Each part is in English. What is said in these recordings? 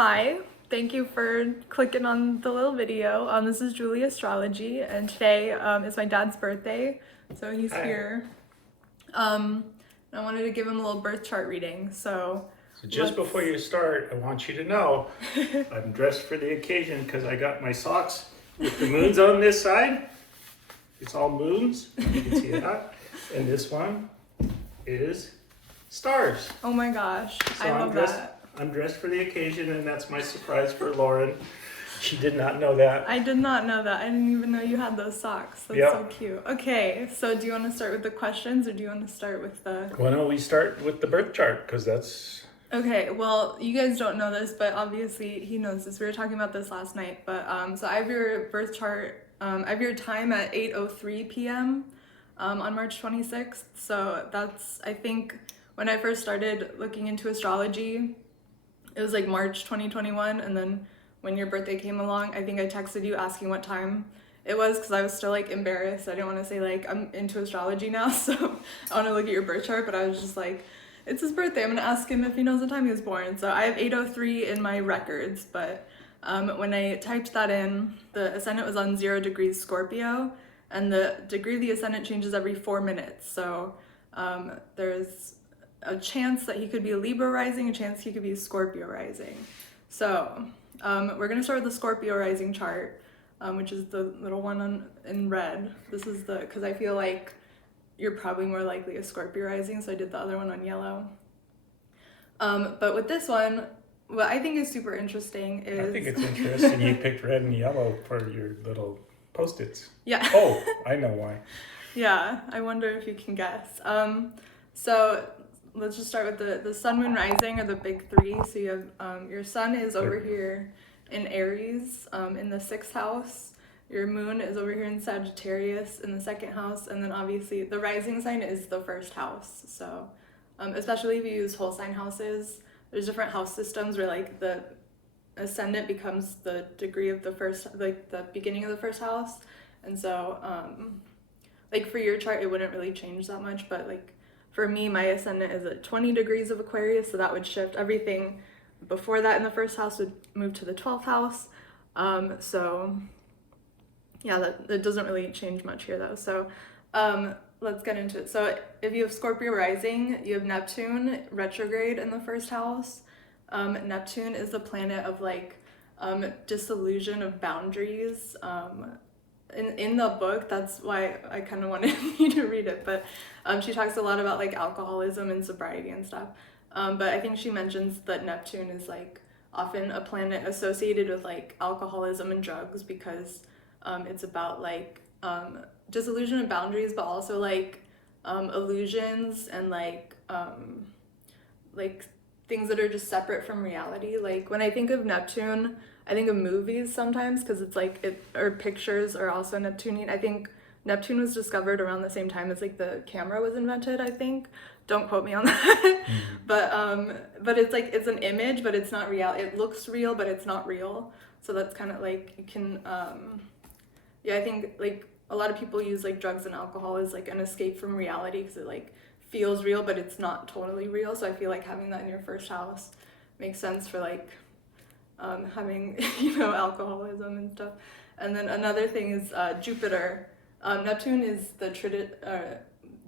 Hi, thank you for clicking on the little video. This is Juli.a.strology, and today is my dad's birthday, so he's Hi. here. I wanted to give him a little birth chart reading, So just before you start, I want you to know I'm dressed for the occasion because I got my socks with the moons on this side. It's all moons, you can see that. And this one is stars. Oh my gosh, So I love that. I'm dressed for the occasion, and that's my surprise for Lauren. She did not know that. I did not know that. I didn't even know you had those socks. That's Yep. so cute. Okay, so do you want to start with the questions or do you want to start with the... Why don't we start with the birth chart, because that's... Okay, well, you guys don't know this, but obviously he knows this. We were talking about this last night, but so I have your birth chart. I have your time at 8:03 p.m. On March 26th. So that's, I think, when I first started looking into astrology, it was like March 2021, and then when your birthday came along, I think I texted you asking what time it was because I was still like embarrassed. I didn't want to say like I'm into astrology now, so I want to look at your birth chart, but I was just like, it's his birthday, I'm gonna ask him if he knows the time he was born. So I have 8:03 in my records, but when I typed that in, the ascendant was on 0 degrees Scorpio, and the degree of the ascendant changes every 4 minutes. So there's a chance that he could be a Libra rising, a chance he could be a Scorpio rising. So we're gonna start with the Scorpio rising chart, which is the little one in red. This is because I feel like you're probably more likely a Scorpio rising, so I did the other one on yellow. But with this one, what I think is super interesting is... I think it's interesting you picked red and yellow for your little Post-its. Yeah. Oh, I know why. Yeah, I wonder if you can guess. So let's just start with the sun, moon, rising, or the big three. So you have your sun is over here in Aries in the 6th house. Your moon is over here in Sagittarius in the 2nd house, and then obviously the rising sign is the 1st house. So especially if you use whole sign houses, there's different house systems where like the ascendant becomes the degree of the first, like the beginning of the 1st house. And so like for your chart, it wouldn't really change that much, but like for me, my ascendant is at 20 degrees of Aquarius, so that would shift everything before that in the 1st house would move to the 12th house. So yeah, that doesn't really change much here though. So let's get into it. So if you have Scorpio rising, you have Neptune retrograde in the 1st house. Neptune is the planet of like disillusion of boundaries. In the book, that's why I kind of wanted you to read it, but she talks a lot about like alcoholism and sobriety and stuff. But I think she mentions that Neptune is like often a planet associated with like alcoholism and drugs because it's about like disillusion of boundaries, but also like illusions and like things that are just separate from reality. Like when I think of Neptune, I think of movies sometimes because it's like or pictures are also Neptunian. I think Neptune was discovered around the same time as like the camera was invented, I think. Don't quote me on that. But it's like it's an image, but it's not real. It looks real, but it's not real. So that's kind of like you can yeah, I think like a lot of people use like drugs and alcohol as like an escape from reality because it like feels real, but it's not totally real. So I feel like having that in your 1st house makes sense for like having, you know, alcoholism and stuff. And then another thing is Jupiter. Neptune is the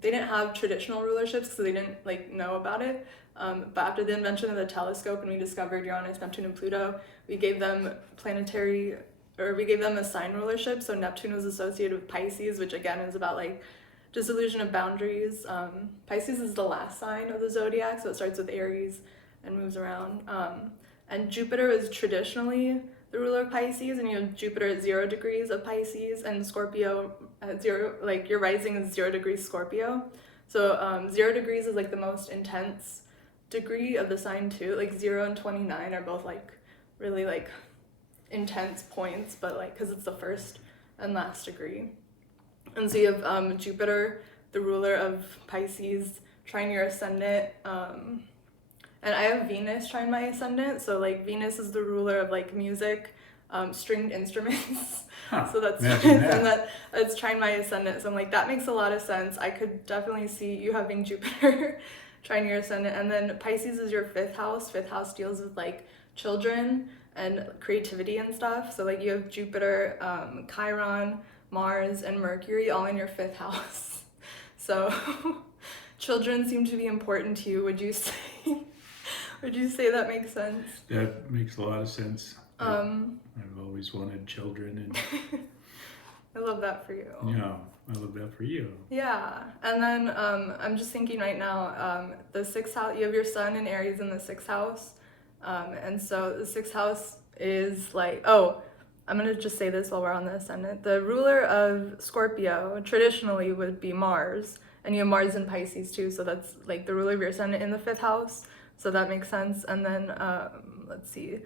they didn't have traditional rulerships because they didn't like know about it. But after the invention of the telescope and we discovered Uranus, Neptune, and Pluto, we gave them a sign rulership. So Neptune was associated with Pisces, which again is about like disillusion of boundaries. Pisces is the last sign of the zodiac, so it starts with Aries and moves around. And Jupiter is traditionally the ruler of Pisces, and you have Jupiter at 0 degrees of Pisces, and Scorpio at 0, like your rising is 0 degrees Scorpio. So 0 degrees is like the most intense degree of the sign too. Like 0 and 29 are both like really like intense points, but like because it's the 1st and last degree. And so you have Jupiter, the ruler of Pisces, trine your ascendant, and I have Venus trine my ascendant. So like Venus is the ruler of like music, stringed instruments. Huh, so that's and that's trine my ascendant. So I'm like, that makes a lot of sense. I could definitely see you having Jupiter trine your ascendant. And then Pisces is your 5th house. 5th house deals with like children and creativity and stuff. So like you have Jupiter, Chiron, Mars, and Mercury all in your 5th house. So children seem to be important to you. Would you say that makes sense? That makes a lot of sense. I've always wanted children, and I love that for you. yeah, I love that for you. Yeah, and then I'm just thinking right now, the 6th house, you have your sun in Aries in the 6th house, and so the 6th house is like, oh, I'm gonna just say this while we're on the ascendant. The ruler of Scorpio traditionally would be Mars, and you have Mars in Pisces too, so that's like the ruler of your ascendant in the 5th house, so that makes sense. And then let's see.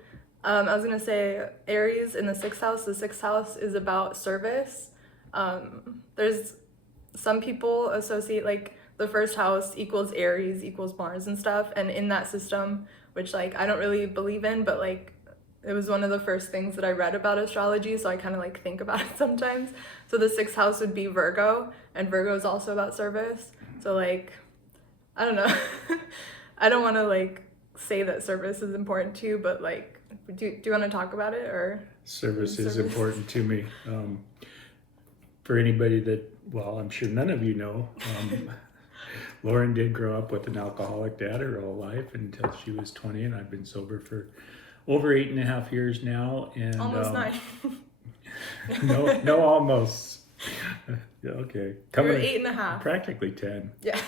I was gonna say Aries in the 6th house. The 6th house is about service. There's some people associate like the 1st house equals Aries equals Mars and stuff, and in that system, which like I don't really believe in, but like it was one of the first things that I read about astrology, so I kind of like think about it sometimes. So the 6th house would be Virgo, and Virgo is also about service. So like, I don't know. I don't want to like say that service is important to you, but like, do you want to talk about it or? Service is important to me. For anybody that, well, I'm sure none of you know, Lauren did grow up with an alcoholic dad her whole life until she was 20, and I've been sober for over 8.5 years now. And Almost 9. no, almost. Okay, You're 8.5. Practically 10. Yeah.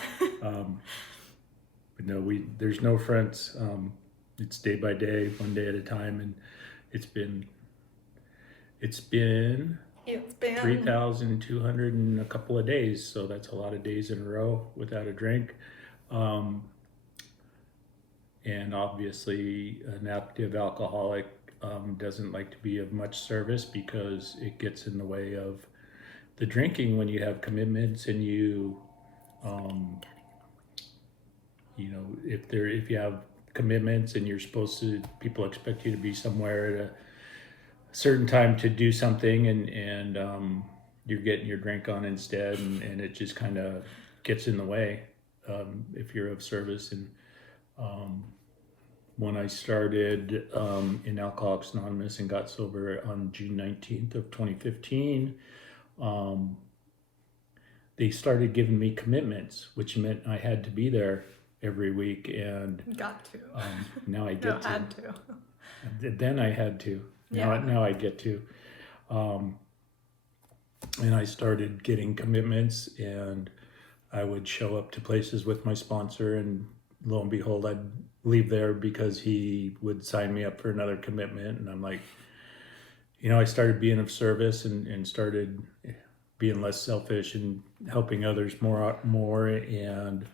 But no, there's no fronts. It's day by day, one day at a time, and it's been 3,200 and a couple of days, so that's a lot of days in a row without a drink. And obviously an active alcoholic doesn't like to be of much service because it gets in the way of the drinking when you have commitments and you know, if you have commitments and you're supposed to, people expect you to be somewhere at a certain time to do something, and you're getting your drink on instead, and it just kind of gets in the way if you're of service. And when I started in Alcoholics Anonymous and got sober on June 19th of 2015, they started giving me commitments, which meant I had to be there every week, and got to. Now I get to. Had to. Then I had to. Now I get to. And I started getting commitments, and I would show up to places with my sponsor, and lo and behold, I'd leave there because he would sign me up for another commitment. And I'm like, you know, I started being of service and started being less selfish and helping others more. And,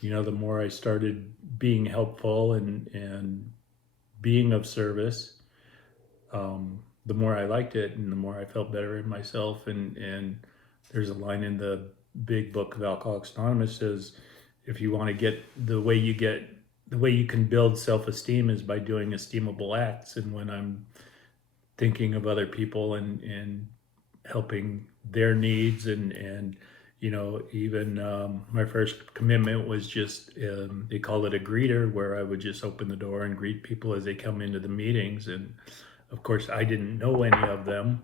you know, the more I started being helpful and being of service, the more I liked it and the more I felt better in myself. And there's a line in the big book of Alcoholics Anonymous says, if you want to get the way you can build self-esteem is by doing esteemable acts. And when I'm thinking of other people and helping their needs and you know, even my first commitment was just, they call it a greeter, where I would just open the door and greet people as they come into the meetings. And of course, I didn't know any of them,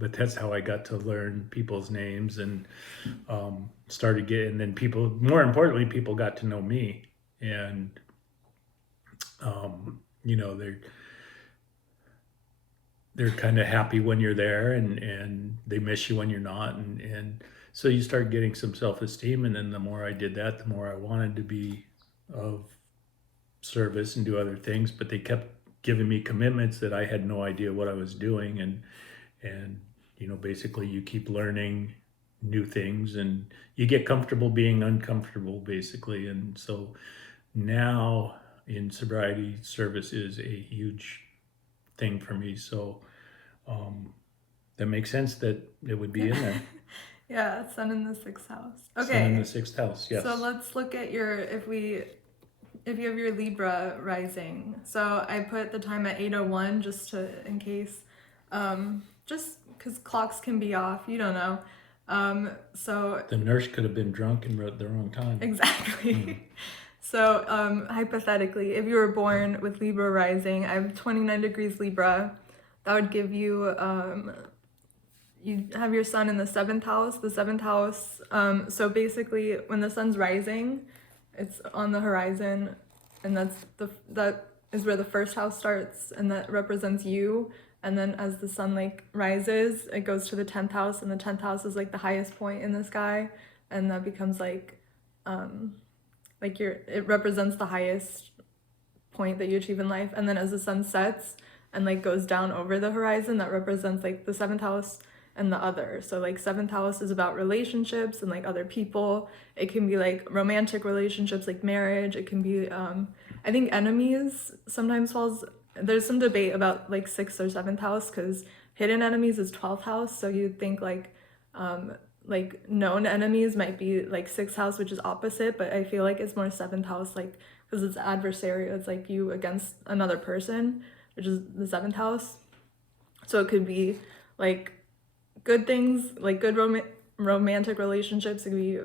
but that's how I got to learn people's names and started getting, and then people, more importantly, people got to know me. And, you know, they're kind of happy when you're there, and they miss you when you're not. And so you start getting some self-esteem. And then the more I did that, the more I wanted to be of service and do other things, but they kept giving me commitments that I had no idea what I was doing. And, you know, basically you keep learning new things and you get comfortable being uncomfortable, basically. And so now in sobriety, service is a huge thing for me. So that makes sense that it would be in there. Yeah, sun in the 6th house. Okay. Sun in the 6th house, yes. So let's look at if you have your Libra rising. So I put the time at 8:01 just in case, just because clocks can be off, you don't know. So the nurse could have been drunk and wrote the wrong time. Exactly. So, hypothetically, if you were born with Libra rising, I have 29 degrees Libra. That would give you, you have your sun in the seventh house. The seventh house, so basically, when the sun's rising, it's on the horizon, and that is where the first house starts, and that represents you. And then as the sun like rises, it goes to the 10th house, and the 10th house is like the highest point in the sky, and that becomes like it represents the highest point that you achieve in life. And then as the sun sets and like goes down over the horizon, that represents like the seventh house and the other. So like seventh house is about relationships and like other people. It can be like romantic relationships, like marriage. It can be I think enemies sometimes falls. There's some debate about like sixth or seventh house, because hidden enemies is 12th house. So you'd think like known enemies might be like sixth house, which is opposite, but I feel like it's more seventh house, like because it's adversarial. It's like you against another person, which is the seventh house. So it could be like good things, like good romantic relationships. It could be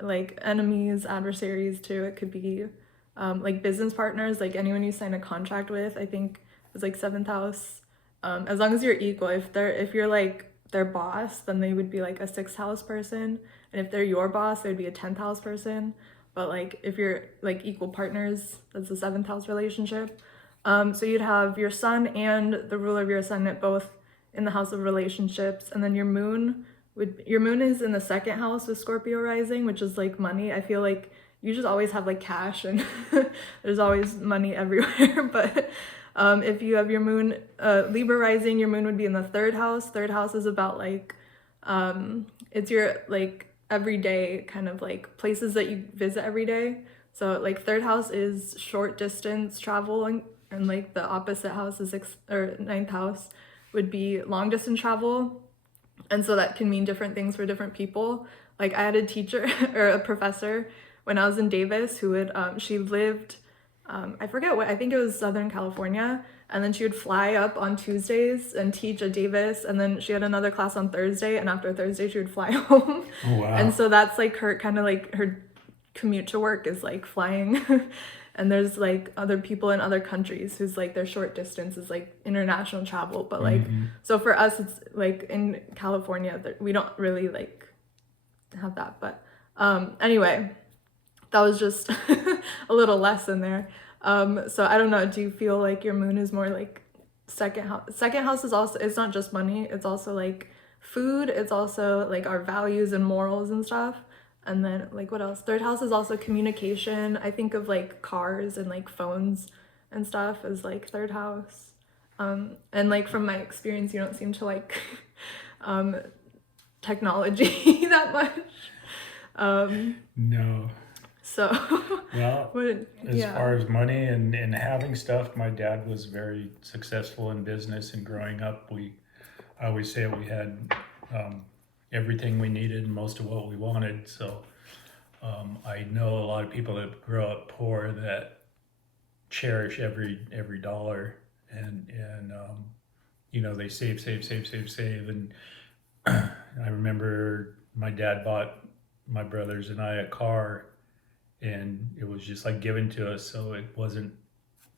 like enemies, adversaries too. It could be like business partners, like anyone you sign a contract with, I think is like seventh house. As long as you're equal. If you're like their boss, then they would be like a sixth house person, and if they're your boss, they'd be a 10th house person. But like if you're like equal partners, that's a seventh house relationship. So you'd have your sun and the ruler of your ascendant both in the house of relationships, and then your moon is in the second house with Scorpio rising, which is like money. I feel like you just always have like cash, and there's always money everywhere. But if you have your moon Libra rising, your moon would be in the third house. Third house is about like it's your like everyday kind of like places that you visit every day. So like third house is short distance travel, and like the opposite house is ninth house would be long distance travel. And so that can mean different things for different people. Like I had a teacher or a professor when I was in Davis who would she lived I forget what, I think it was Southern California, and then she would fly up on Tuesdays and teach at Davis, and then she had another class on Thursday, and after Thursday she would fly home. Oh, wow. And so that's like her kind of like her commute to work is like flying. And there's like other people in other countries who's like their short distance is like international travel. But like so for us it's like in California that we don't really like have that. But anyway, that was just a little lesson there. So I don't know, do you feel like your moon is more like second house? Second house is also, it's not just money, it's also like food, it's also like our values and morals and stuff. And then like what else? Third house is also communication. I think of like cars and like phones and stuff as like third house. And like from my experience, you don't seem to like technology that much. No. So Well, as far as money and having stuff, my dad was very successful in business, and growing up, I always say we had everything we needed and most of what we wanted. So I know a lot of people that grow up poor that cherish every dollar, and you know, they save, and I remember my dad bought my brothers and I a car, and it was just like given to us, so it wasn't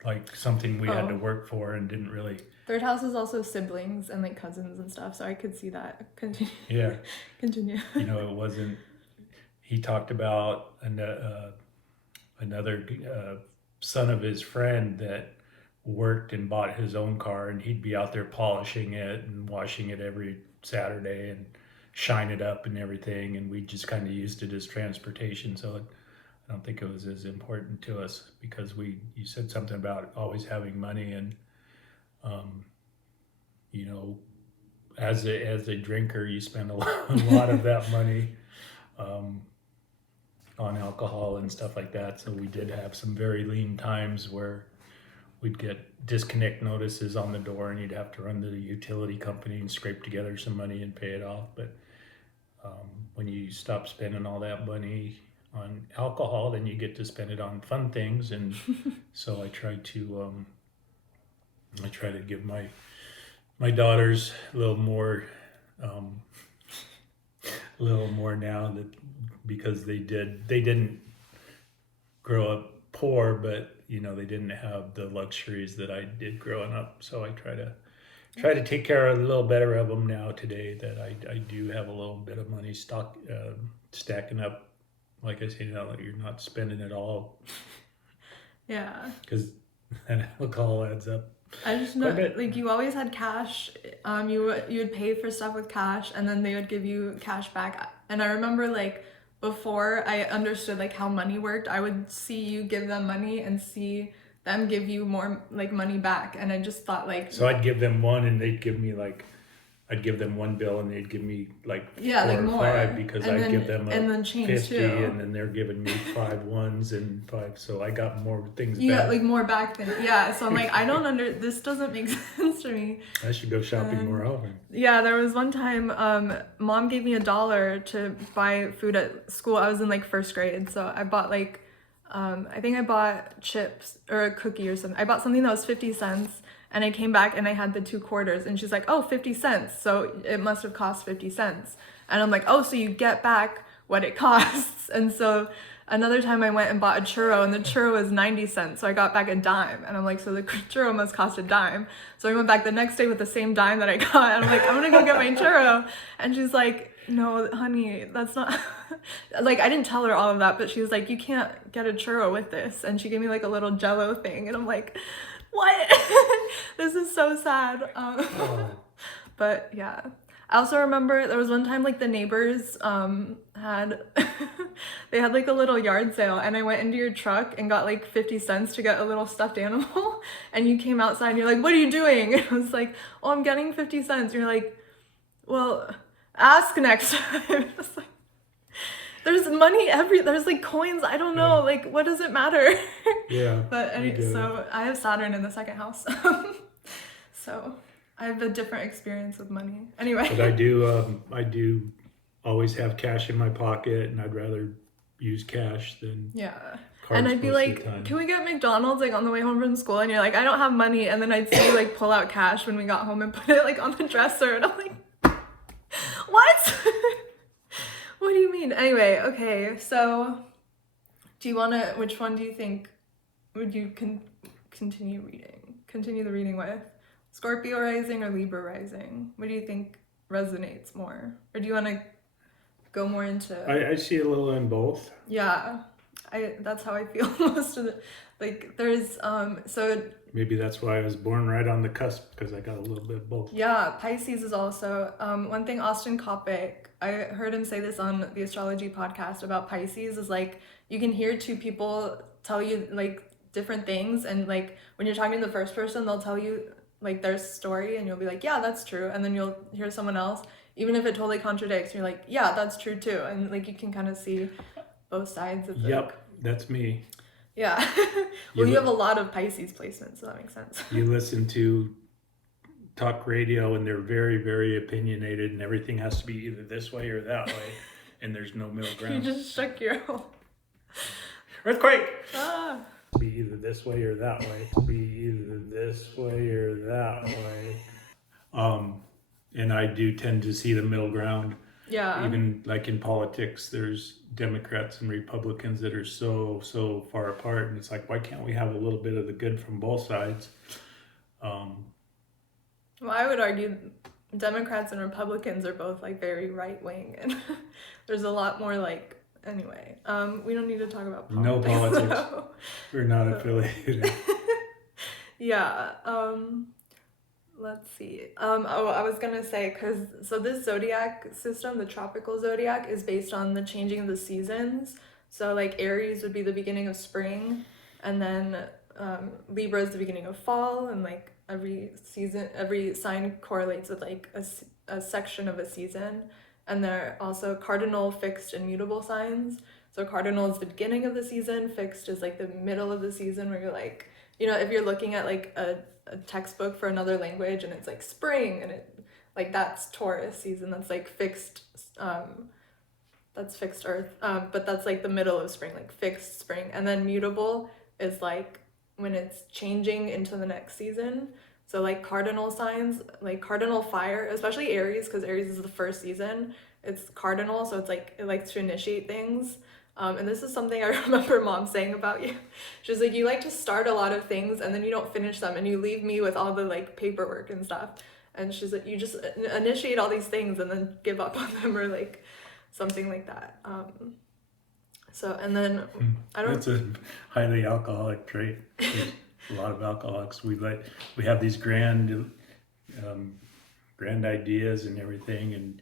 like something we had to work for, and didn't really. Third house is also siblings and like cousins and stuff, so I could see that. Continue. Yeah. Continue. You know, it wasn't. He talked about another son of his friend that worked and bought his own car, and he'd be out there polishing it and washing it every Saturday and shine it up and everything, and we just kind of used it as transportation. So I don't think it was as important to us, because you said something about always having money, and you know, as a drinker, you spend a lot of that money on alcohol and stuff like that. So we did have some very lean times where we'd get disconnect notices on the door, and you'd have to run to the utility company and scrape together some money and pay it off. But when you stop spending all that money on alcohol, then you get to spend it on fun things. And so I try to give my daughters a little more now, that because they didn't grow up poor, but you know, they didn't have the luxuries that I did growing up. So I try to take care of a little better of them now today that I do have a little bit of money stacking up. Like I say, now that you're not spending it all, Yeah. because then alcohol adds up. I just Quite a know, bit. like you always had cash. You would pay for stuff with cash, and then they would give you cash back. And I remember like before I understood like how money worked, I would see you give them money and see them give you more like money back, and I just thought like So I'd give them one, and they'd give me like, I'd give them one bill, and they'd give me like yeah, four like or more, five because and I'd then give them and a then change 50, too. and then they're giving me 5 ones and 5. So I got more things You got back. like more back than yeah. So I'm like this doesn't make sense to me. I should go shopping more often. Yeah, there was one time, mom gave me $1 to buy food at school. I was in like first grade, so I bought like, I think I bought chips or a cookie or something. I bought something that was 50 cents, and I came back and I had the 2 quarters, and she's like, "Oh, 50 cents, so it must have cost 50 cents." And I'm like, "Oh, so you get back what it costs." And so another time I went and bought a churro, and the churro was 90 cents, so I got back a dime. And I'm like, so the churro must cost a dime. So I went back the next day with the same dime that I got, and I'm like, I'm gonna go get my churro. And she's like, no, honey, that's not like I didn't tell her all of that, but she was like, you can't get a churro with this. And she gave me like a little jello thing, and I'm like, what? This is so sad. But yeah. I also remember there was one time like the neighbors had they had like a little yard sale, and I went into your truck and got like 50 cents to get a little stuffed animal, and you came outside and you're like, "What are you doing?" And I was like, "Oh, I'm getting 50 cents." And you're like, "Well, ask next time." It's like, there's money there's like coins, I don't know, like what does it matter? Yeah. But so I have Saturn in the second house. So I have a different experience with money. Anyway. But I do always have cash in my pocket, and I'd rather use cash than Yeah. cards. And I'd be most of like, the time. "Can we get McDonald's like on the way home from school?" And you're like, "I don't have money." And then I'd see you like pull out cash when we got home and put it like on the dresser, and I'm like, "What?" What do you mean? Anyway, okay. So, which one do you think would you continue the reading with? Scorpio rising or Libra rising? What do you think resonates more? Or do you want to go more into... I see a little in both. Yeah, that's how I feel most of the... Like, there's... So... Maybe that's why I was born right on the cusp, because I got a little bit of both. Yeah, Pisces is also... one thing Austin Kopic, I heard him say this on the astrology podcast about Pisces, is like, you can hear 2 people tell you, like, different things, and, like, when you're talking to the first person, they'll tell you like their story, and you'll be like, yeah, that's true, and then you'll hear someone else, even if it totally contradicts, and you're like, yeah, that's true too, and like you can kind of see both sides of it. Yep, that's me. Yeah. Well, you have a lot of Pisces placements, so that makes sense. You listen to talk radio, and they're very, very opinionated, and everything has to be either this way or that way, and there's no middle ground. You just shook your whole... Earthquake! Ah. Be either this way or that way. Be either this way or that way. And I do tend to see the middle ground. Yeah. Even like in politics, there's Democrats and Republicans that are so far apart, and it's like, why can't we have a little bit of the good from both sides? Well, I would argue Democrats and Republicans are both like very right wing, and there's a lot more like... Anyway, we don't need to talk about politics. No politics. So. We're not affiliated. Yeah. Let's see. I was gonna say, so this zodiac system, the tropical zodiac, is based on the changing of the seasons. So like Aries would be the beginning of spring, and then Libra is the beginning of fall, and like every sign correlates with like a section of a season. And they're also cardinal, fixed, and mutable signs. So cardinal is the beginning of the season, fixed is like the middle of the season, where you're like, you know, if you're looking at like a textbook for another language and it's like spring, and it like that's Taurus season, that's like fixed, that's fixed earth, but that's like the middle of spring, like fixed spring. And then mutable is like when it's changing into the next season. So like cardinal signs, like cardinal fire, especially Aries, because Aries is the first season, it's cardinal, so it's like it likes to initiate things. And this is something I remember mom saying about you. She's like, you like to start a lot of things and then you don't finish them and you leave me with all the like paperwork and stuff. And she's like, you just initiate all these things and then give up on them or like something like that. So, and then I don't. That's a highly alcoholic trait. There's a lot of alcoholics. We have these grand ideas and everything, and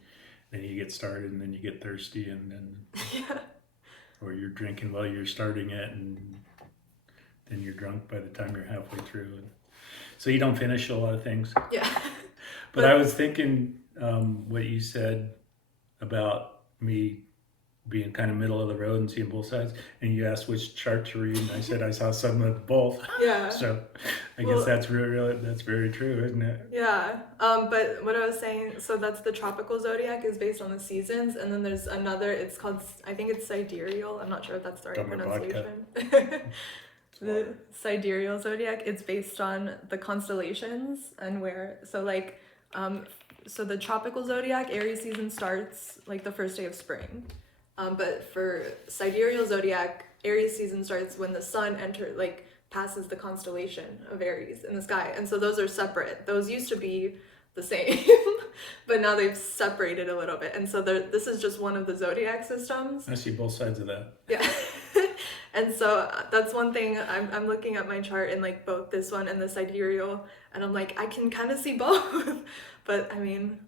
then you get started, and then you get thirsty, and then Yeah. or you're drinking while you're starting it, and then you're drunk by the time you're halfway through, and so you don't finish a lot of things. Yeah. But I was thinking what you said about me being kind of middle of the road and seeing both sides, and you asked which chart to read, and I said I saw some of both. Yeah. So I guess that's really that's very true, isn't it? Yeah. But what I was saying, so that's the tropical zodiac is based on the seasons, and then there's another. It's called, I think it's sidereal. I'm not sure if that's the right Dumber pronunciation. The sidereal zodiac. It's based on the constellations and where. So like, so the tropical zodiac, Aries season starts like the first day of spring. But for sidereal zodiac, Aries season starts when the sun passes the constellation of Aries in the sky. And so those are separate. Those used to be the same, but now they've separated a little bit. And so this is just one of the zodiac systems. I see both sides of that. Yeah. And so that's one thing. I'm looking at my chart in like both this one and the sidereal, and I'm like, I can kind of see both. But I mean,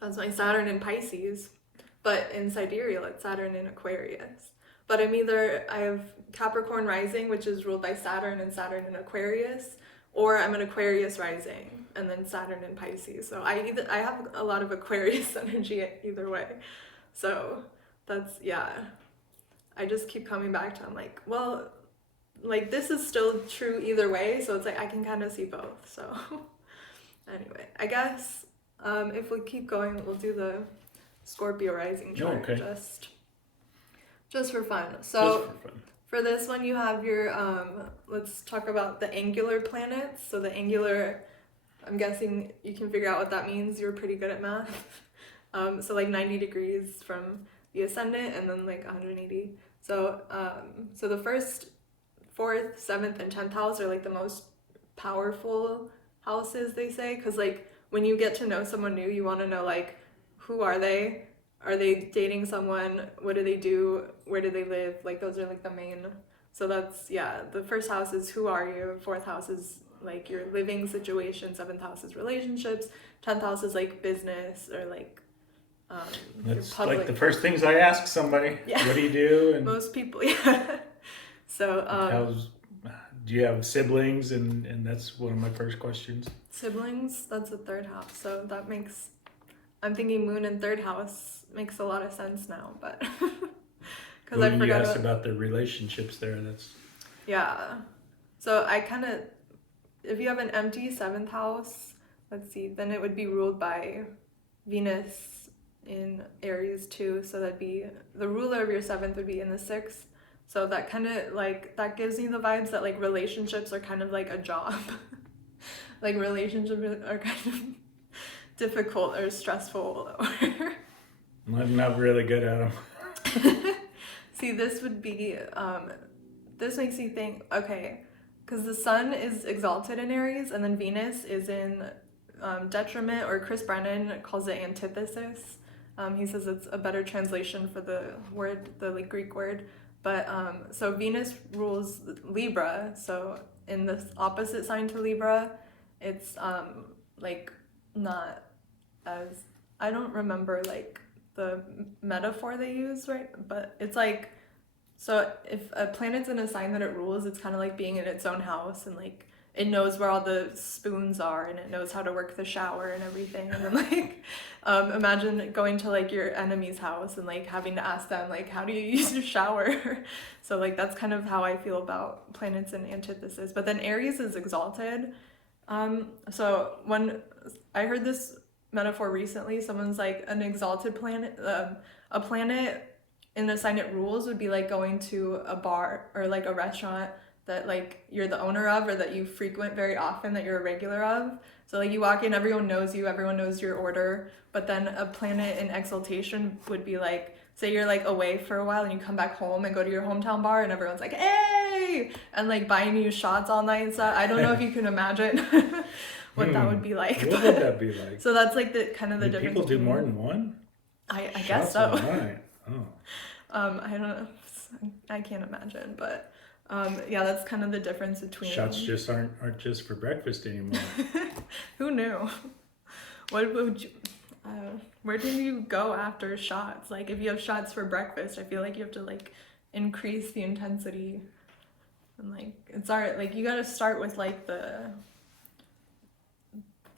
that's my Saturn in Pisces. But in sidereal, it's Saturn in Aquarius. But I have Capricorn rising, which is ruled by Saturn, and Saturn in Aquarius, or I'm an Aquarius rising and then Saturn in Pisces. So I have a lot of Aquarius energy either way. So that's, yeah. I just keep coming back to, I'm like, well, like this is still true either way. So it's like I can kind of see both. So anyway, I guess if we keep going, we'll do the Scorpio rising chart. Okay. Just for fun. So Just for fun. for this one, you have your let's talk about the angular planets. So the angular, I'm guessing you can figure out what that means. You're pretty good at math. So like 90 degrees from the ascendant and then like 180. So so the first, 4th, 7th, and 10th house are like the most powerful houses, they say, because like when you get to know someone new, you want to know like, who are they? Are they dating someone? What do they do? Where do they live? Like those are like the main. So that's, yeah, the first house is who are you? 4th house is like your living situation. 7th house is relationships. 10th house is like business or like That's like the first things I ask somebody. Yeah. What do you do? And most people, yeah. So do you have siblings? And that's one of my first questions. siblings, that's the 3rd house. So that makes, I'm thinking moon in 3rd house makes a lot of sense now, but because I When you forgot asked about the relationships there, that's yeah. So I kind of, if you have an empty 7th house, let's see, then it would be ruled by Venus in Aries too. So that'd be, the ruler of your 7th would be in the 6th. So that kind of like, that gives me the vibes that like relationships are kind of like a job. Like relationships are kind of difficult or stressful. I'm not really good at them. See, this would be, this makes me think, okay, because the sun is exalted in Aries and then Venus is in detriment, or Chris Brennan calls it antithesis. He says it's a better translation for the word, the like Greek word. But so Venus rules Libra, so in the opposite sign to Libra, it's like not as, I don't remember like the metaphor they use, right? But it's like, so if a planet's in a sign that it rules, it's kind of like being in its own house, and like it knows where all the spoons are and it knows how to work the shower and everything. And then like imagine going to like your enemy's house and like having to ask them like, how do you use your shower? So like that's kind of how I feel about planets in antithesis. But then Aries is exalted. So when I heard this metaphor recently, someone's like, an exalted planet, a planet in a sign it rules would be like going to a bar or like a restaurant that like you're the owner of or that you frequent very often, that you're a regular of. So like you walk in, everyone knows you, everyone knows your order. But then a planet in exaltation would be like, say you're like away for a while and you come back home and go to your hometown bar and everyone's like, hey, and like buying you shots all night and stuff. I don't know if you can imagine what that would be like. What would that be like? So that's like the kind of the Did difference. people do more than one? I guess Shots so. all night. Oh. I don't know. I can't imagine, but yeah, that's kind of the difference between. Shots just aren't just for breakfast anymore. Who knew? What would you? Where do you go after shots? Like if you have shots for breakfast, I feel like you have to like increase the intensity, and like it's alright. Like you gotta start with like the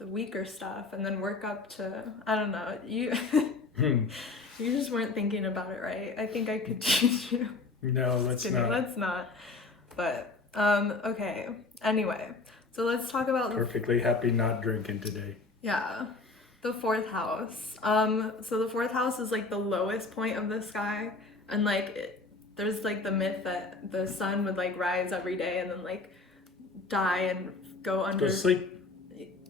weaker stuff, and then work up to I don't know you. You just weren't thinking about it right. I think I could teach you. No, let's not. Let's not. But okay. Anyway, so let's talk about Perfectly happy not drinking today. yeah, the fourth house. So the fourth house is like the lowest point of the sky, and like there's like the myth that the sun would like rise every day and then like die and go under. Go sleep.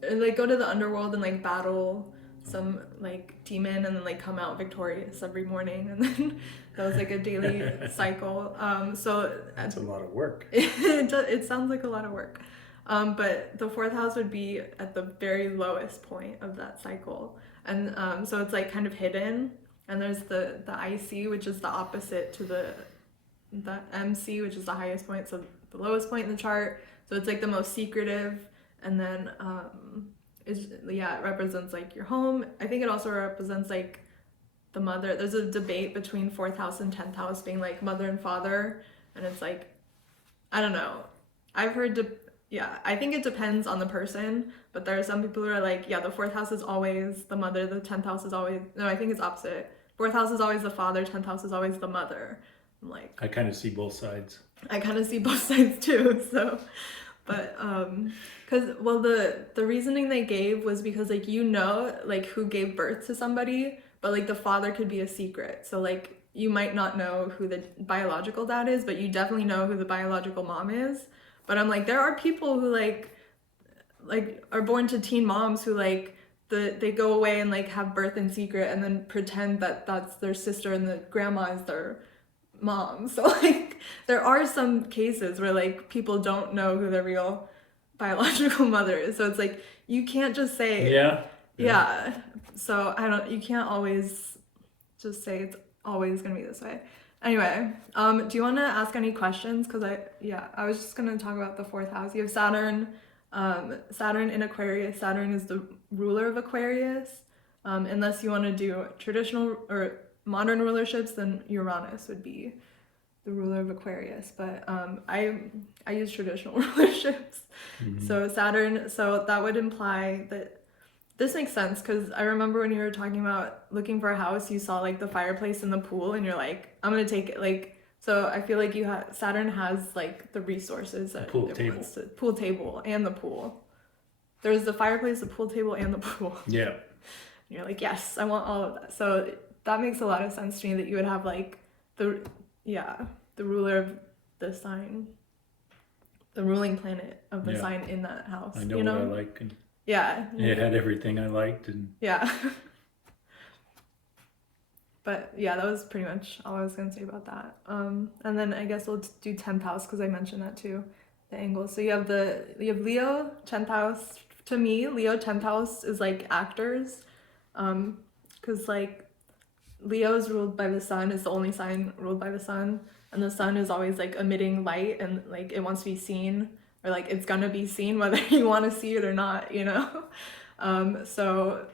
Like go to the underworld and like battle some like demon and then like come out victorious every morning, and then that was like a daily cycle. So that's a lot of work. It sounds like a lot of work. But the fourth house would be at the very lowest point of that cycle, and so it's like kind of hidden. And there's the IC, which is the opposite to the MC, which is the highest point, so the lowest point in the chart. So it's like the most secretive, and then it represents like your home. I think it also represents like the mother. There's a debate between fourth house and 10th house being like mother and father, and it's like I don't know. I've heard I think it depends on the person, but there are some people who are like, yeah, the fourth house is always the mother, the 10th house is always no, I think it's opposite. Fourth house is always the father, 10th house is always the mother. I'm like I kind of see both sides. I kind of see both sides too, so but because well the reasoning they gave was because like like who gave birth to somebody, but like the father could be a secret, so like you might not know who the biological dad is, but you definitely know who the biological mom is. But I'm like, there are people who like are born to teen moms who like they go away and like have birth in secret and then pretend that that's their sister and the grandma is their mom. So like there are some cases where like people don't know who their real biological mother is. So it's like you can't just say yeah. So you can't always just say it's always gonna be this way. Anyway, do you want to ask any questions? Because I was just gonna talk about the fourth house. You have Saturn in Aquarius. Saturn is the ruler of Aquarius. Unless you want to do traditional or modern rulerships, then Uranus would be the ruler of Aquarius. But I use traditional rulerships. Mm-hmm. So Saturn. So that would imply that. This makes sense because I remember when you were talking about looking for a house, you saw like the fireplace and the pool, and you're like, I'm gonna take it. Like, so I feel like Saturn has like the resources that pool table and the pool. There's the fireplace, the pool table, and the pool. Yeah. And you're like, yes, I want all of that. So that makes a lot of sense to me that you would have like the ruler of the sign, the ruling planet of the sign in that house. I know what I like. Yeah. It had everything I liked and yeah. But yeah, that was pretty much all I was gonna say about that. And then I guess we'll do 10th house because I mentioned that too, the angles. So you have Leo 10th house. To me, Leo 10th house is like actors, because like Leo is ruled by the sun. Is the only sign ruled by the sun, and the sun is always like emitting light and like it wants to be seen. Or like it's gonna be seen whether you want to see it or not, you know? So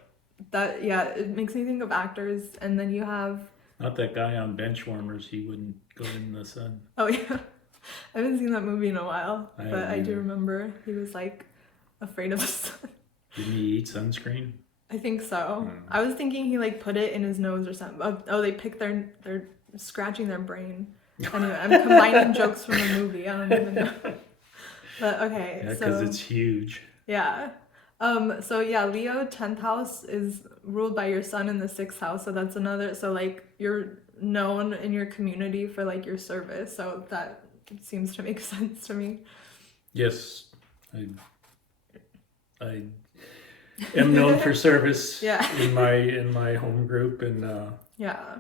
that, it makes me think of actors. And then you have... Not that guy on Benchwarmers, he wouldn't go in the sun. Oh yeah, I haven't seen that movie in a while, but I do either. remember he was like afraid of the sun. Didn't he eat sunscreen? I think so. I was thinking he like put it in his nose or something. Oh, they picked they're scratching their brain. Anyway, I'm combining jokes from the movie, I don't even know. But okay, yeah, because it's huge. Yeah. Leo 10th house is ruled by your sun in the 6th house. So that's another. So like you're known in your community for like your service. So that seems to make sense to me. Yes, am known for service Yeah. in my home group, and Yeah.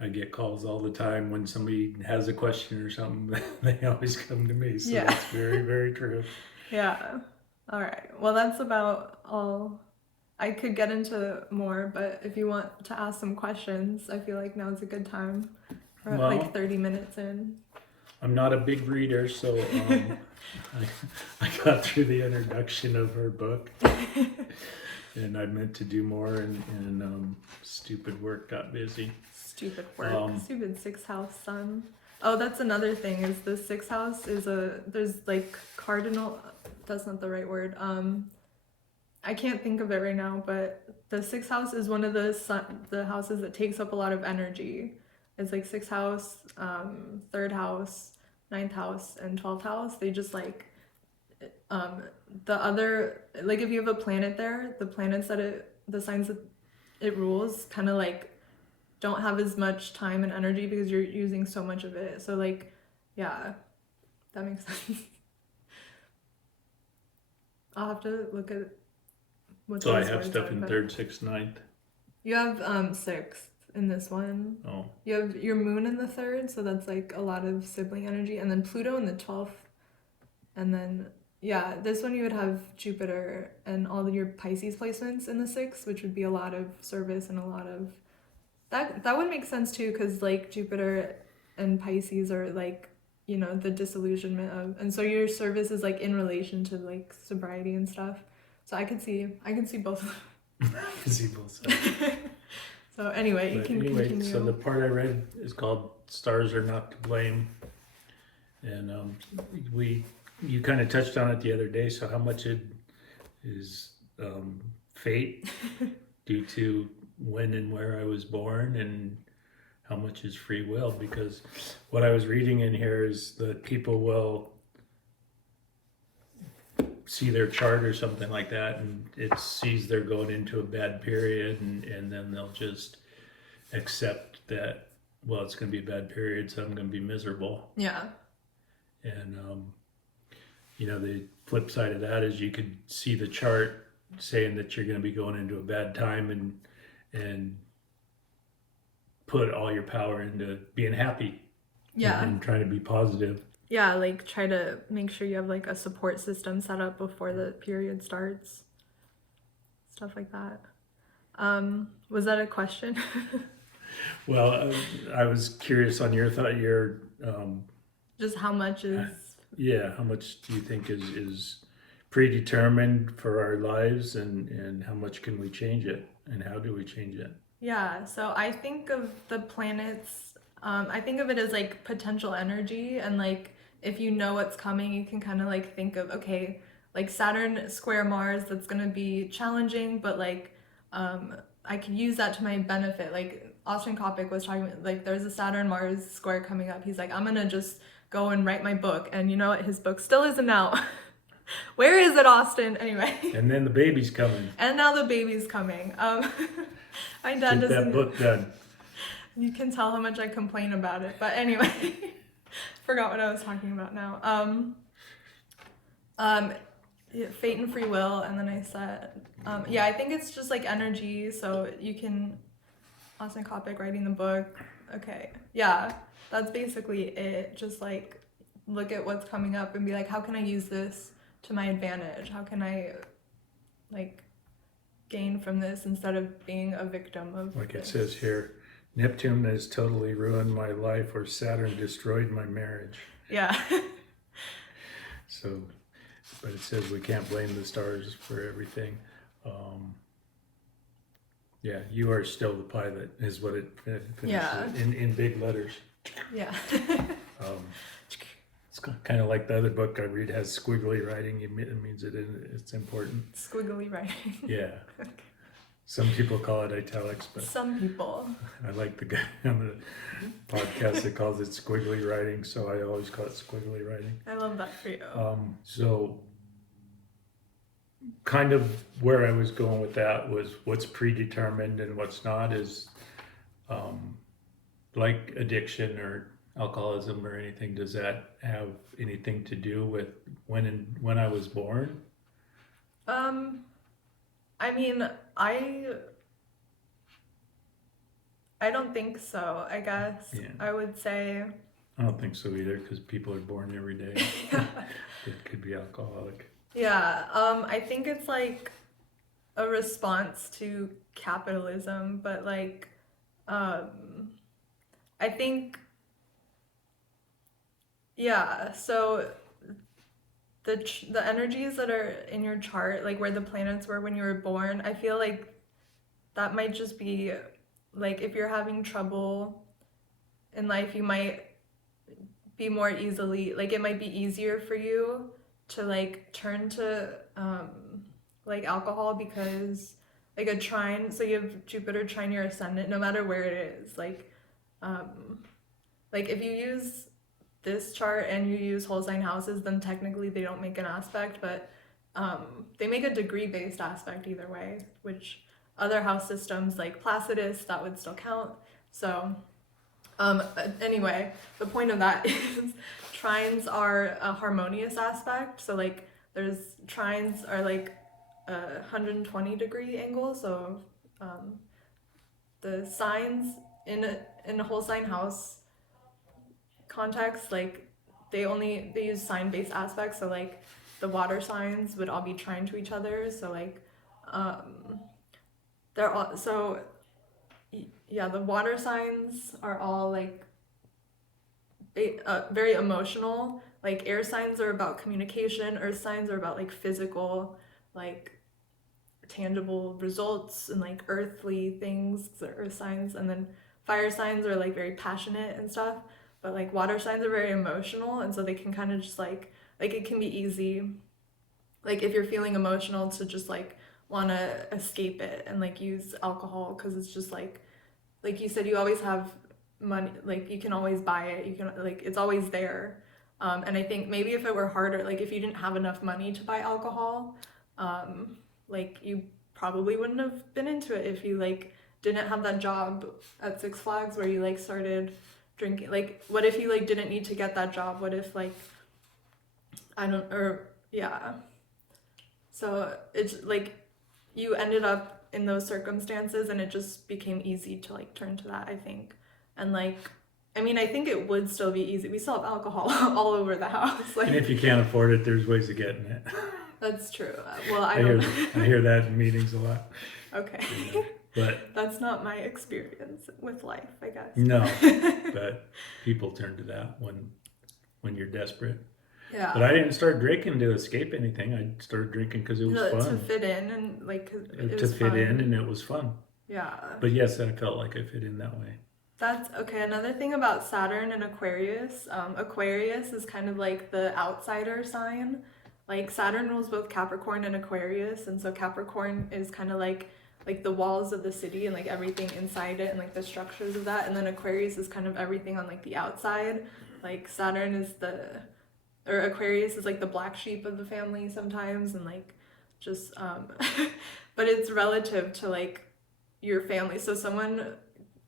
I get calls all the time when somebody has a question or something. They always come to me, so Yeah. that's very, very true. Yeah. All right. Well, that's about all. I could get into more, but if you want to ask some questions, I feel like now's a good time. We're at like Well, 30 minutes in. I'm not a big reader, so I got through the introduction of her book, and I meant to do more, and stupid work got busy. Stupid work. Stupid sixth house sun. Oh, that's another thing is the sixth house is there's like cardinal, that's not the right word. I can't think of it right now, but the sixth house is one of the houses that takes up a lot of energy. It's like sixth house, third house, ninth house, and 12th house. They just like, the other, like if you have a planet there, the planets the signs that it rules kind of like don't have as much time and energy because you're using so much of it. So like, yeah, that makes sense. I'll have to look at what So I those have words stuff are, in but third, sixth, ninth. you have sixth in this one. Oh, You have your moon in the third, so that's like a lot of sibling energy, and then Pluto in the 12th, and then yeah, this one you would have Jupiter and all of your Pisces placements in the sixth, which would be a lot of service and a lot of that would make sense too, because like Jupiter and Pisces are like, you know, the disillusionment of, and so your service is like in relation to like sobriety and stuff. So I can see both. I can see both sides. So anyway, you can continue. So the part I read is called "Stars Are Not to Blame," and you kind of touched on it the other day. So how much it is fate due to when and where I was born, and how much is free will? Because what I was reading in here is that people will see their chart or something like that, and it sees they're going into a bad period, and then they'll just accept that, well, it's going to be a bad period, so I'm going to be miserable. Yeah. And you know, the flip side of that is you could see the chart saying that you're going to be going into a bad time, and put all your power into being happy. Yeah. And trying to be positive. Yeah, like try to make sure you have like a support system set up before the period starts. Stuff like that. Was that a question? Well, I was curious on your thought. Just how much is? Yeah, how much do you think is predetermined for our lives, and how much can we change it, and how do we change it? Yeah, so I think of the planets, I think of it as like potential energy, and like if you know what's coming, you can kind of like think of, okay, like Saturn square Mars, that's gonna be challenging, but like I can use that to my benefit. Like Austin Coppock was talking about, like there's a Saturn Mars square coming up. He's like, I'm gonna just go and write my book, and you know what? His book still isn't out. Where is it, Austin? Anyway. And then the baby's coming. And now the baby's coming. My dad Get doesn't. that book done. You can tell how much I complain about it, but anyway, forgot what I was talking about now. Yeah, fate and free will, and then I said, yeah, I think it's just like energy. So you can, Austin Coppock writing the book. Okay, yeah, that's basically it. Just like look at what's coming up and be like, how can I use this to my advantage? How can I like gain from this instead of being a victim of Like this? it says here, Neptune has totally ruined my life, or Saturn destroyed my marriage. Yeah. So, but it says we can't blame the stars for everything. Yeah, you are still the pilot, is what it finishes Yeah. in big letters. Yeah. It's kind of like the other book I read has squiggly writing. It means it's important. Squiggly writing. Yeah. Some people call it italics, but Some people. I like the guy on the podcast that calls it squiggly writing, so I always call it squiggly writing. I love that for you. So kind of where I was going with that was what's predetermined and what's not is like addiction or alcoholism or anything. Does that have anything to do with when I was born? I mean, I don't think so, I guess. Yeah. I would say. I don't think so either, because people are born every day Yeah. that could be alcoholic. Yeah, I think it's like a response to capitalism, but like, I think, yeah, so the energies that are in your chart, like where the planets were when you were born, I feel like that might just be like if you're having trouble in life, you might be more easily, like it might be easier for you to like turn to like alcohol because like a trine, so you have Jupiter trine your ascendant no matter where it is, um like if you use this chart and you use whole sign houses, then technically they don't make an aspect, but they make a degree based aspect either way, which other house systems like Placidus, that would still count. So anyway, the point of that is trines are a harmonious aspect. So like there's trines are like a 120-degree angle. So the signs in a whole sign house context, like they use sign based aspects. So like the water signs would all be trine to each other. So like they're all so yeah, the water signs are all like very emotional. Like air signs are about communication, earth signs are about like physical, like tangible results and like earthly things, the earth signs, and then fire signs are like very passionate and stuff, but like water signs are very emotional, and so they can kind of just like it can be easy, like if you're feeling emotional, to just like want to escape it and like use alcohol because it's just like you said, you always have money, like you can always buy it, you can like it's always there. And I think maybe if it were harder, like if you didn't have enough money to buy alcohol, like you probably wouldn't have been into it if you like didn't have that job at Six Flags where you like started drinking. Like what if you like didn't need to get that job? What if like I don't, or yeah. So it's like you ended up in those circumstances and it just became easy to like turn to that, I think. And like I mean, I think it would still be easy. We still have alcohol all over the house. Like, And if you can't afford it, there's ways of getting it. that's true. Well, I hear that in meetings a lot. Okay. But that's not my experience with life, I guess. No, but people turn to that when you're desperate. Yeah. But I didn't start drinking to escape anything. I started drinking because it was fun. To fit in and like it to was fit fun. in, and it was fun. Yeah. But yes, I felt like I fit in that way. That's okay. Another thing about Saturn and Aquarius, Aquarius is kind of like the outsider sign. Like Saturn rules both Capricorn and Aquarius, and so Capricorn is kind of like the walls of the city and like everything inside it and like the structures of that, and then Aquarius is kind of everything on like the outside. Like Saturn is or Aquarius is like the black sheep of the family sometimes, and like just but it's relative to like your family. So someone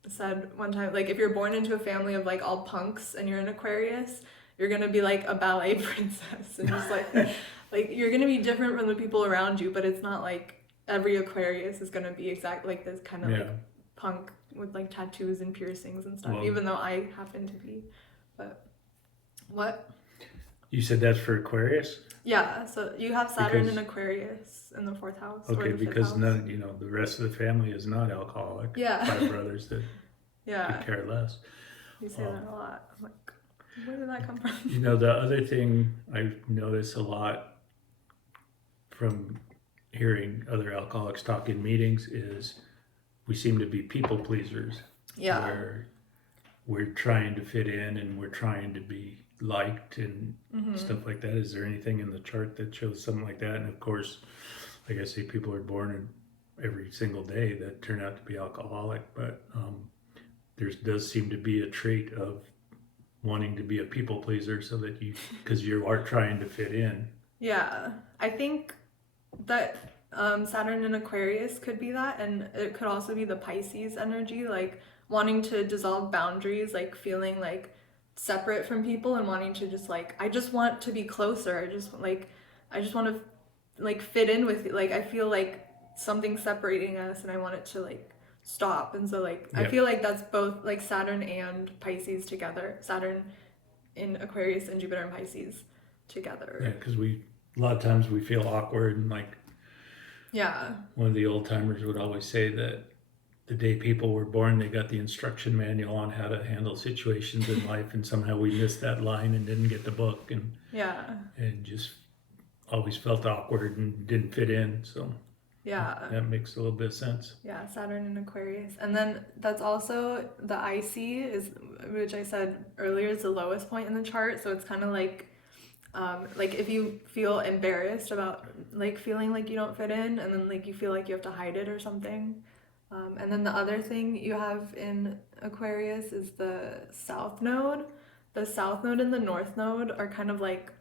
said one time, like if you're born into a family of like all punks and you're an Aquarius, you're gonna be like a ballet princess and just like like you're gonna be different from the people around you, but it's not like every Aquarius is gonna be exactly like this kind of like punk with like tattoos and piercings and stuff. Well, even though I happen to be, but what? You said that's for Aquarius? Yeah, so you have Saturn and Aquarius in the 4th house. Okay, because none, the rest of the family is not alcoholic. Yeah. 5 brothers that could care less. You say that a lot. I'm like, where did that come from? The other thing I notice a lot from hearing other alcoholics talk in meetings is we seem to be people pleasers. Yeah. Where we're trying to fit in and we're trying to be liked and stuff like that. Is there anything in the chart that shows something like that? And of course, like I say, people are born every single day that turn out to be alcoholic, but there does seem to be a trait of wanting to be a people pleaser so that because you are trying to fit in. Yeah, I think that Saturn in Aquarius could be that, and it could also be the Pisces energy, like wanting to dissolve boundaries, like feeling like separate from people and wanting to just like, I just want to be closer. I just want to like fit in with, like I feel like something separating us, and I want it to like stop. And so like I Yep. feel like that's both like Saturn and Pisces together. Saturn in Aquarius and Jupiter in Pisces together. Yeah, because a lot of times we feel awkward, and like Yeah. one of the old timers would always say that the day people were born, they got the instruction manual on how to handle situations in life, and somehow we missed that line and didn't get the book, and Yeah. just always felt awkward and didn't fit in. So Yeah. that makes a little bit of sense. Yeah, Saturn in Aquarius. And then that's also the IC is, which I said earlier, is the lowest point in the chart. So it's kind of like if you feel embarrassed about like feeling like you don't fit in, and then like you feel like you have to hide it or something. And then the other thing you have in Aquarius is the South Node. The South Node and the North Node are kind of like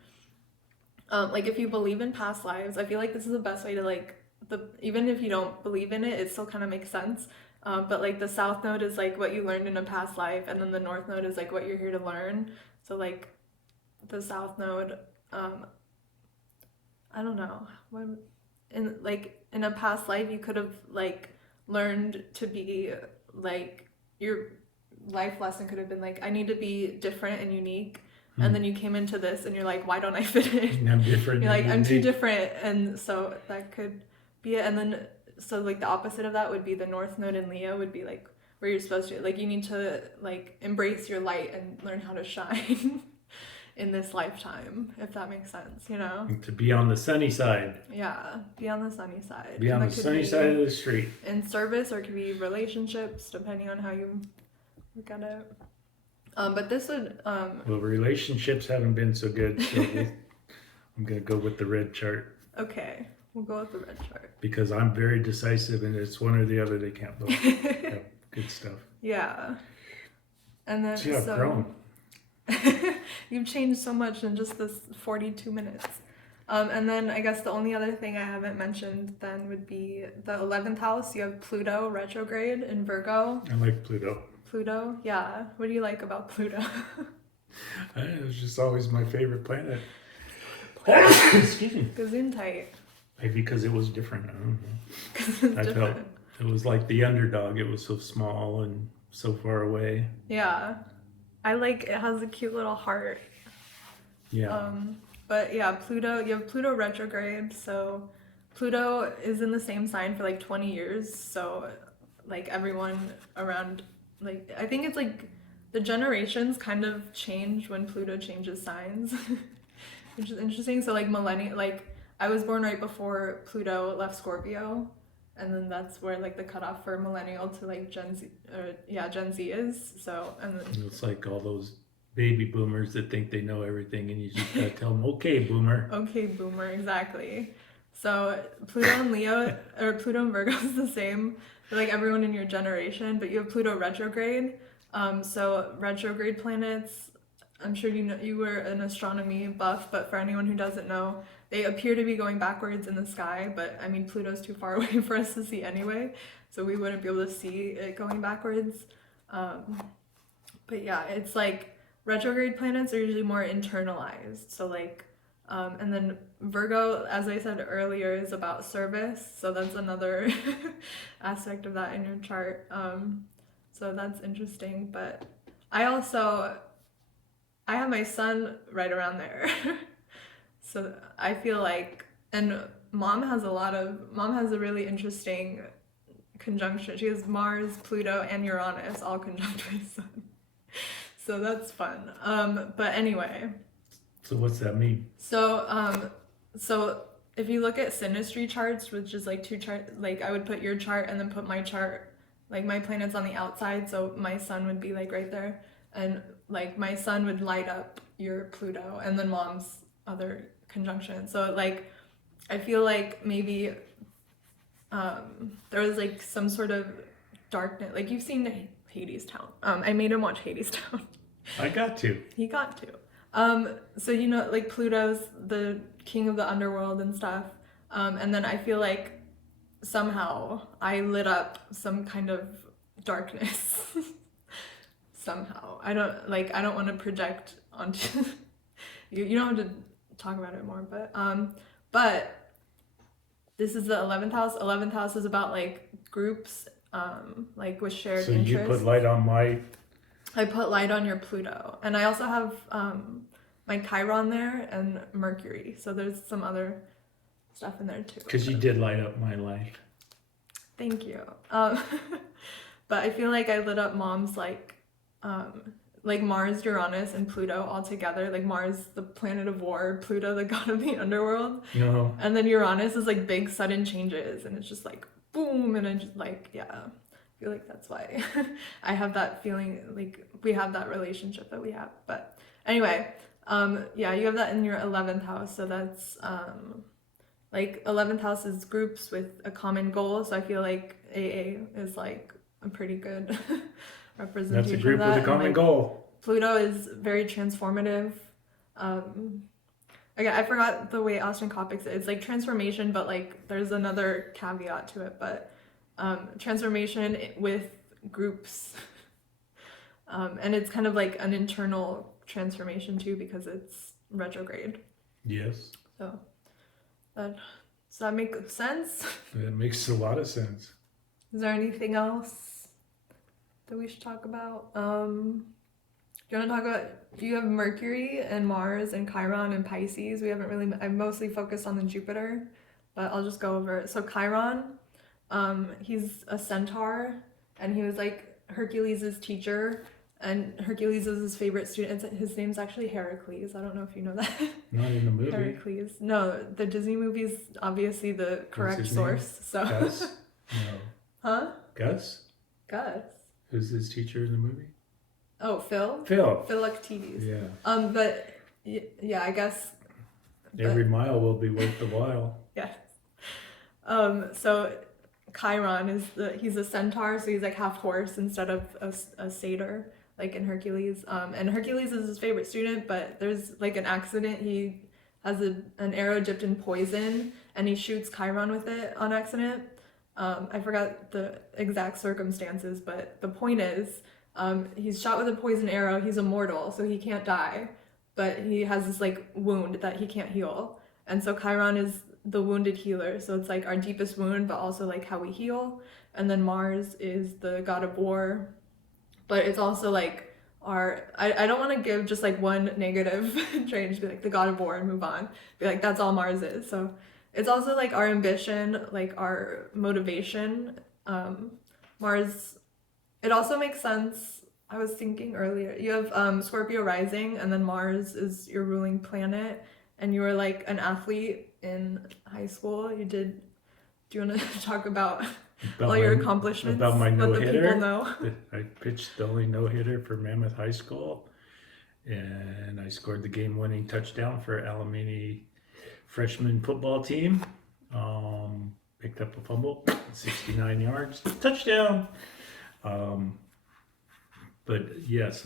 if you believe in past lives, I feel like this is the best way to like even if you don't believe in it, it still kind of makes sense. But like the South Node is like what you learned in a past life, and then the North Node is like what you're here to learn. So like the South Node, I don't know, in a past life you could have like learned to be like, your life lesson could have been like, I need to be different and unique. And then you came into this and you're like, why don't I fit in? I'm different. You're like, I'm too different. And so that could be it. And then, so like the opposite of that would be the North Node in Leo would be like where you're supposed to, like, you need to like embrace your light and learn how to shine in this lifetime, if that makes sense, you know? To be on the sunny side. Yeah, be on the sunny side. Be on the sunny side of the street. In service, or it could be relationships, depending on how you look at it. But this would Well, relationships haven't been so good, so I'm gonna go with the red chart. Okay, we'll go with the red chart. Because I'm very decisive, and it's one or the other. They can't both have good stuff. Yeah. And then See, I've grown. You've changed so much in just this 42 minutes. And then I guess the only other thing I haven't mentioned then would be the 11th house. You have Pluto retrograde in Virgo. I like Pluto. Pluto, yeah. What do you like about Pluto? It was just always my favorite planet. Excuse me. Gesundheit. Maybe because it was different. I don't know. 'Cause it's I felt different. it was like the underdog. It was so small and so far away. Yeah. I like it has a cute little heart. Yeah. But yeah, Pluto, you have Pluto retrograde, so Pluto is in the same sign for like 20 years, so like everyone around, like, I think it's like the generations kind of change when Pluto changes signs, which is interesting. So like millennial, like I was born right before Pluto left Scorpio, and then that's where like the cutoff for millennial to like Gen Z, Gen Z is. So, and then It's like all those baby boomers that think they know everything, and you just gotta tell them, okay, boomer. okay, boomer, exactly. So Pluto and Leo, or Pluto and Virgo is the same for like everyone in your generation, but you have Pluto retrograde. So retrograde planets, I'm sure you know, you were an astronomy buff, but for anyone who doesn't know, they appear to be going backwards in the sky, but I mean, Pluto's too far away for us to see anyway, so we wouldn't be able to see it going backwards. But yeah, it's like retrograde planets are usually more internalized. So like, and then Virgo, as I said earlier, is about service. So that's another aspect of that in your chart. So that's interesting. But I have my sun right around there. So I feel like, and mom has a really interesting conjunction. She has Mars, Pluto, and Uranus all conjunct my sun. So that's fun. But anyway. So what's that mean? So if you look at synastry charts, which is like two charts, like I would put your chart and then put my chart, like my planets on the outside. So my sun would be like right there, and like my sun would light up your Pluto, and then mom's other conjunction. So like, I feel like maybe there was like some sort of darkness. Like you've seen Hades Town. I made him watch Hades Town. I got to. He got to. So you know, like Pluto's the king of the underworld and stuff. And then I feel like somehow I lit up some kind of darkness. Somehow. I don't want to project onto you don't have to talk about it more, but this is the 11th house. 11th house is about like groups, like with shared So you interests. put light on my. I put light on your Pluto, and I also have my Chiron there and Mercury. So there's some other stuff in there too. Because you did light up my life. Thank you. But I feel like I lit up Mom's like Mars, Uranus, and Pluto all together. Like Mars, the planet of war, Pluto, the god of the underworld. No. And then Uranus is like big sudden changes, and it's just like boom, and I just like yeah. I feel like that's why I have that feeling, like we have that relationship that we have. But anyway, yeah, you have that in your 11th house, so that's like 11th house is groups with a common goal. So I feel like AA is like a pretty good representation. That's a group of that. with a common like, goal. Pluto is very transformative. Again, I forgot the way Austin Coppock said it's like transformation, but like there's another caveat to it. But transformation with groups, and it's kind of like an internal transformation too because it's retrograde. Yes. So does that make sense? That makes a lot of sense. Is there anything else that we should talk about? Do you want to talk about, you have Mercury and Mars and Chiron and Pisces. I've mostly focused on the Jupiter, but I'll just go over it. So Chiron, he's a centaur, and he was like Hercules' teacher, and Hercules is his favorite student. His name's actually Heracles. I don't know if you know that. Not in the movie. Heracles. No, the Disney movie's obviously the correct source. So. Gus? No. Huh? Gus? Gus. Who's his teacher in the movie? Oh, Phil. Phil. Philoctetes. Yeah. But yeah, I guess. Every mile will be worth the while. Yes. So Chiron he's a centaur, so he's like half horse instead of a satyr, like in Hercules. And Hercules is his favorite student, but there's like an accident. He has an arrow dipped in poison, and he shoots Chiron with it on accident. I forgot the exact circumstances, but the point is, he's shot with a poison arrow. He's immortal, so he can't die, but he has this like wound that he can't heal. And so Chiron is the wounded healer, so it's like our deepest wound, but also like how we heal. And then Mars is the god of war, but it's also like I don't want to give just like one negative trait, just be like the god of war and move on. Be like that's all Mars is. So it's also like our ambition, like our motivation. Mars, it also makes sense. I was thinking earlier, you have Scorpio rising, and then Mars is your ruling planet, and you were like an athlete in high school. Do you want to talk about all your accomplishments? About my no-hitter. People know. I pitched the only no-hitter for Mammoth High School, and I scored the game-winning touchdown for Alamany freshman football team. Picked up a fumble, 69 yards, touchdown. But yes,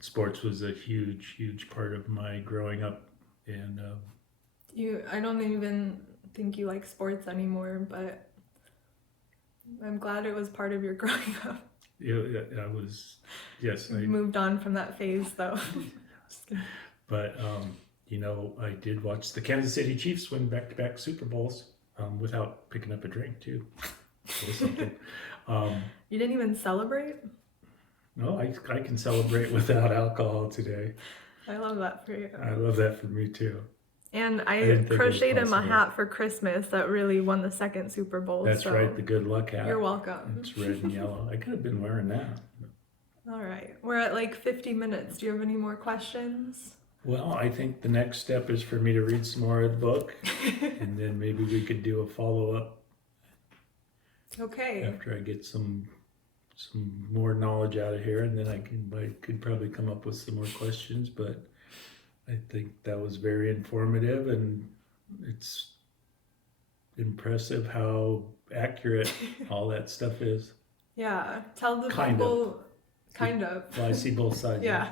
sports was a huge part of my growing up, and I don't even think you like sports anymore, but I'm glad it was part of your growing up. Yeah, I was. Yes, I moved on from that phase though. But I did watch the Kansas City Chiefs win back-to-back Super Bowls without picking up a drink too. Or something. You didn't even celebrate? No, I can celebrate without alcohol today. I love that for you. I love that for me too. And I crocheted him a hat for Christmas that really won the second Super Bowl. That's right, the good luck hat. You're welcome. It's red and yellow. I could have been wearing that. All right. We're at like 50 minutes. Do you have any more questions? Well, I think the next step is for me to read some more of the book, and then maybe we could do a follow-up. Okay. After I get some more knowledge out of here, and then I could probably come up with some more questions, but I think that was very informative, and it's impressive how accurate all that stuff is. Yeah. Tell the people, kind of. Well, I see both sides. Yeah.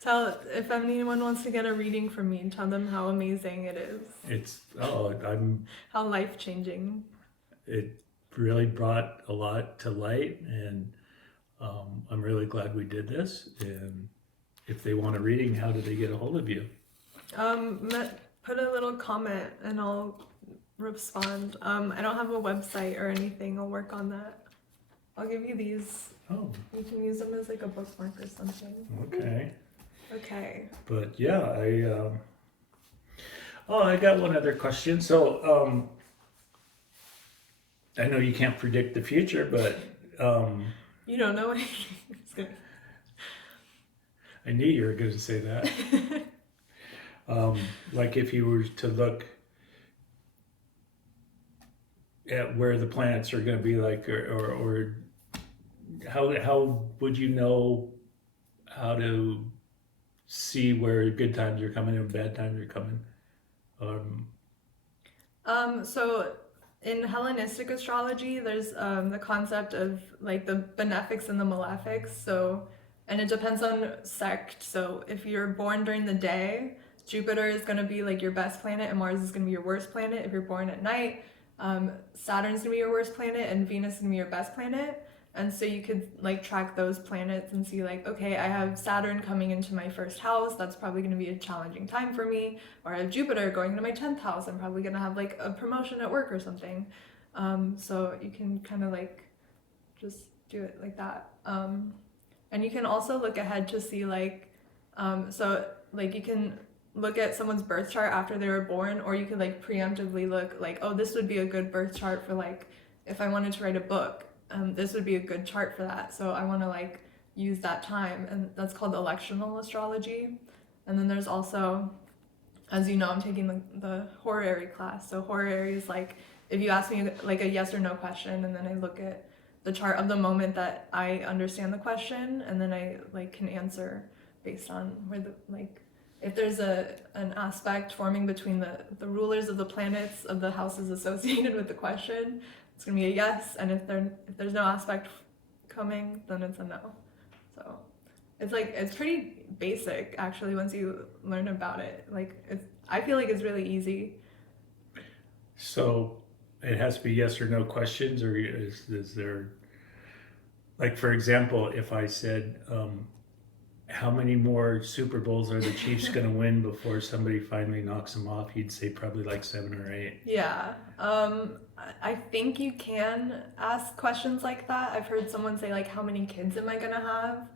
Tell if anyone wants to get a reading from me, tell them how amazing it is. How life-changing. It really brought a lot to light, and I'm really glad we did this. And if they want a reading, how do they get a hold of you? Put a little comment, and I'll respond. I don't have a website or anything. I'll work on that. I'll give you these. Oh, You can use them as like a bookmark or something. okay. Okay. But yeah, I got one other question. So, I know you can't predict the future, but You don't know anything. Just kidding. I knew you were going to say that. Like if you were to look at where the planets are going to be, like, or how would you know how to see where good times are coming and bad times are coming? So in Hellenistic astrology, there's the concept of like the benefics and the malefics. So, and it depends on sect. So if you're born during the day, Jupiter is going to be like your best planet and Mars is going to be your worst planet. If you're born at night, Saturn's going to be your worst planet and Venus is going to be your best planet. And so you could like track those planets and see like, okay, I have Saturn coming into my first house. That's probably going to be a challenging time for me. Or I have Jupiter going into my 10th house. I'm probably going to have like a promotion at work or something. So you can kind of like just do it like that. And you can also look ahead to see like, so like you can look at someone's birth chart after they were born, or you could like preemptively look like, oh, this would be a good birth chart for like, if I wanted to write a book. This would be a good chart for that. So I want to like use that time, and that's called electional astrology. And then there's also, as you know, I'm taking the horary class. So horary is like if you ask me like a yes or no question, and then I look at the chart of the moment that I understand the question, and then I like can answer based on where the like if there's an aspect forming between the rulers of the planets of the houses associated with the question, it's gonna be a yes, and if there's no aspect coming, then it's a no. So it's pretty basic actually once you learn about it. I feel like it's really easy. So it has to be yes or no questions, or is there, like for example, if I said, how many more Super Bowls are the Chiefs going to win before somebody finally knocks them off? You'd say probably like 7 or 8. Yeah. I think you can ask questions like that. I've heard someone say like, how many kids am I gonna have?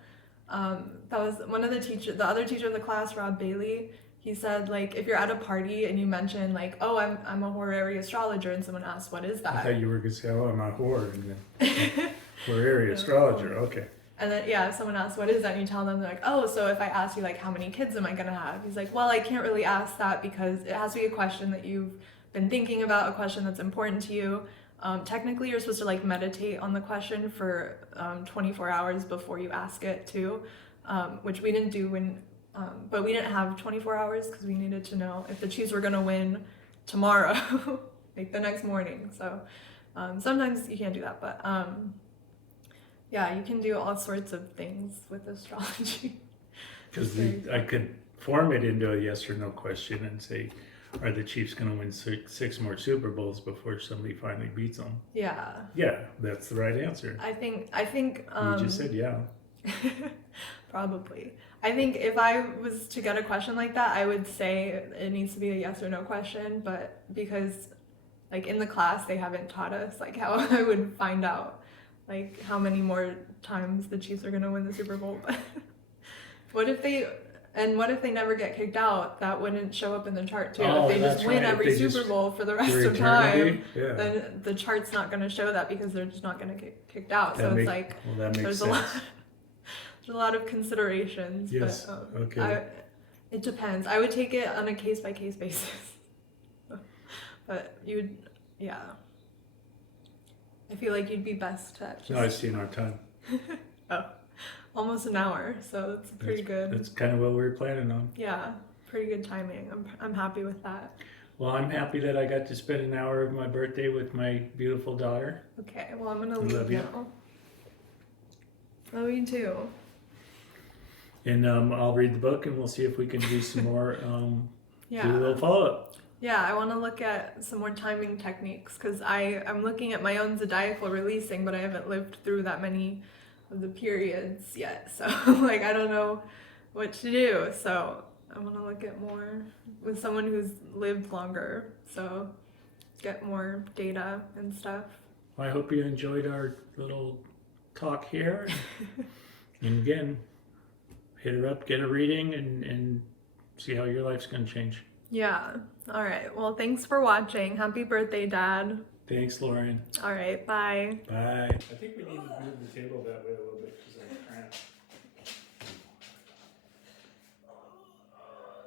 That was one of the other teacher of the class, Rob Bailey. He said like, if you're at a party and you mention like, oh, I'm a horary astrologer, and someone asks, what is that? I thought you were going to say, oh, I'm a whore. And then horary astrologer, okay. And then, yeah, if someone asks, what is that? And you tell them, they're like, oh, so if I ask you, like, how many kids am I going to have? He's like, well, I can't really ask that because it has to be a question that you've been thinking about, a question that's important to you. Technically, you're supposed to, like, meditate on the question for 24 hours before you ask it, too, which we didn't do but we didn't have 24 hours because we needed to know if the Chiefs were going to win tomorrow, like, the next morning. So sometimes you can't do that, but... yeah, you can do all sorts of things with astrology. Because I could form it into a yes or no question and say, are the Chiefs going to win six more Super Bowls before somebody finally beats them? Yeah. Yeah, that's the right answer. I think. You just said yeah. Probably. I think if I was to get a question like that, I would say it needs to be a yes or no question. But because, like in the class, they haven't taught us like how I would find out. Like how many more times the Chiefs are gonna win the Super Bowl. what if they never get kicked out? That wouldn't show up in the chart too. Oh, if they just win right. every Super Bowl for the rest of time, yeah. then the chart's not gonna show that because they're just not gonna get kicked out. That it's like that makes there's sense. There's a lot of considerations. Yes. But, okay. It depends. I would take it on a case by case basis. But yeah. I feel like you'd be best to just... No, I've seen our time. Oh, almost an hour, so that's pretty good. That's kind of what we were planning on. Yeah, pretty good timing. I'm happy with that. Well, I'm happy that I got to spend an hour of my birthday with my beautiful daughter. Okay, well, I'm gonna leave Love you. now. Love you too. And I'll read the book and we'll see if we can do some more, Yeah. do a little follow-up. Yeah, I want to look at some more timing techniques because I'm looking at my own zodiacal releasing, but I haven't lived through that many of the periods yet. So, like, I don't know what to do. So, I want to look at more with someone who's lived longer. So, get more data and stuff. Well, I hope you enjoyed our little talk here. And again, hit her up, get a reading, and see how your life's going to change. Yeah. All right. Well, thanks for watching. Happy birthday, Dad. Thanks, Lauren. All right. Bye. Bye. I think we need to move the table that way a little bit because I'm cramped.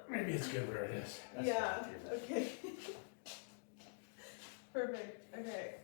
Maybe it's good where it is. Yeah. Okay. Perfect. Okay.